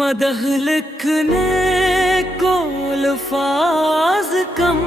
مدح لکھنے کو الفاظ کم،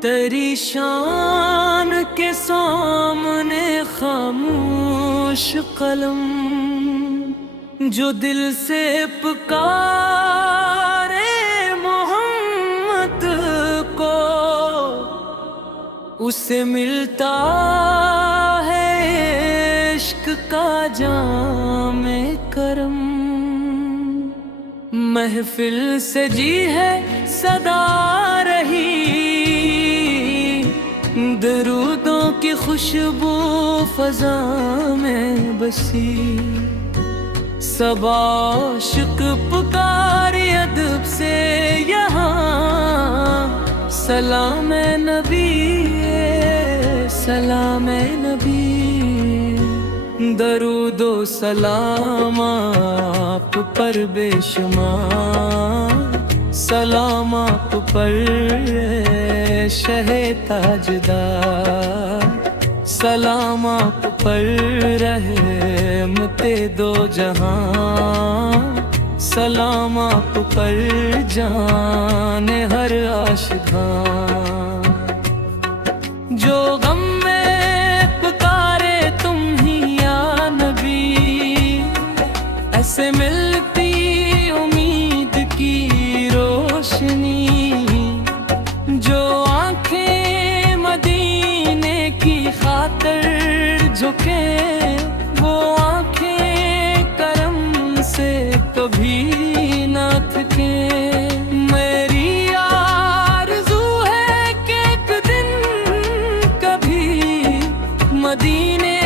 تیری شان کے سامنے خاموش قلم، جو دل سے پکارے محمد کو اسے ملتا ہے عشق کا جام کرم۔ محفل سے جی ہے صدا رہی، درودوں کی خوشبو فضا میں بسی، سب عاشق پکاری ادب سے یہاں، سلام نبی سلام نبی، درود و سلام آپ پر بے شمار، سلام آپ پر شہ تاجدار، سلام آپ پر رحمت دو جہاں، سلام آپ پر جان ہر عاشقاں، جو غم میں پکارے تم ہی یا نبی، ایسے ملتی امید کی روشنی، جو آنکھیں مدینے کی خاطر جھکے، وہ آنکھیں کرم سے کبھی نہ تھکے۔ میری آرزو ہے کہ ایک دن کبھی مدینے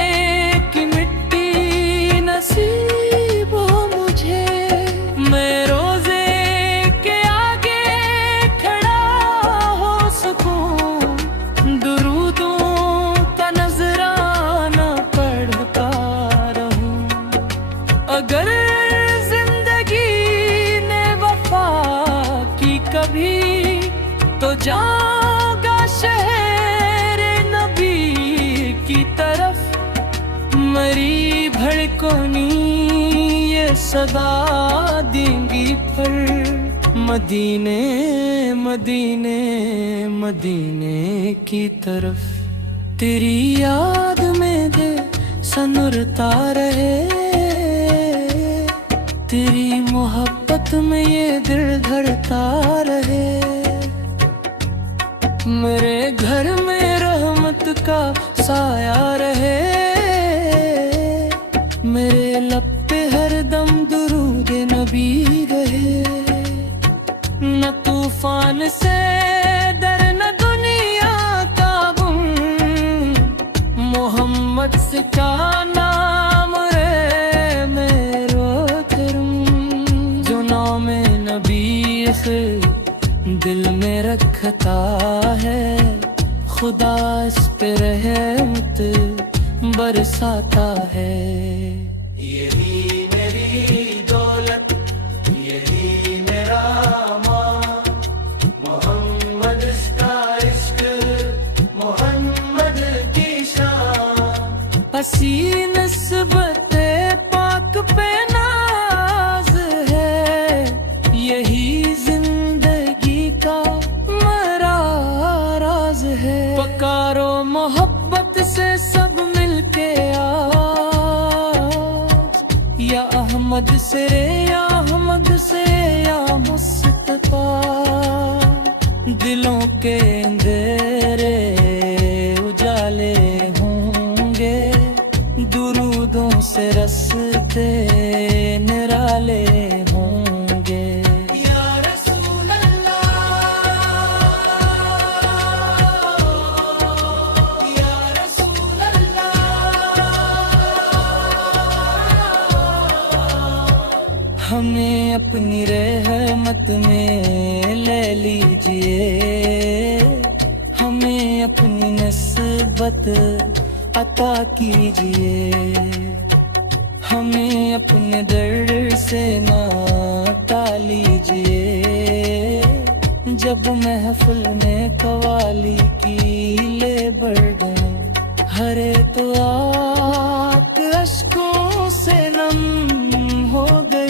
کی مٹی نصیب ہو مجھے، میں روزے کے آگے کھڑا ہو سکوں، درودوں کا نذرانہ پڑھتا رہوں۔ اگر زندگی نے وفا کی کبھی تو جاؤں گا شہر نبی کی طرف، مری بھڑکونی یہ صدا دیں گی پھر، مدینے مدینے مدینے کی طرف، تیری یاد میں دل سنورتا رہے، تیری محبت میں یہ دل دھڑتا رہے، میرے گھر میں رحمت کا سایہ رہے، میرے لب پہ ہر دم درود نبی رہے، نہ طوفان سے ڈر نہ دنیا کا غم، محمد سے کیا نام رے میں روتے رہوں، جو نام نبی سے دل میں رکھتا ہے، خدا اس پہ رحمت برساتا ہے۔ یہی میری دولت، یہی میرا ماں، محمد اس کا عشق، محمد کی شان، اسی نسبت پاک پہ ناز ہے، یہی زندگی کا مرا راز ہے، پکارو محبت سے سب مل کے آج، یا احمد سے یا احمد سے یا مصطفیٰ، دلوں کے اندھیرے اجالے ہوں گے، درودوں سے رستے نرالے ہوں گے۔ یا رسول اللہ، یا رسول اللہ، ہمیں اپنی رحمت میں لے لیجئے، ہمیں اپنی نسبت عطا کیجئے، ہمیں اپنے در سے نہ ٹالیجئے، جب محفل میں قوالی کی لے بڑھ گئے، ہرے تو آگ اشکوں سے نم ہو گئی،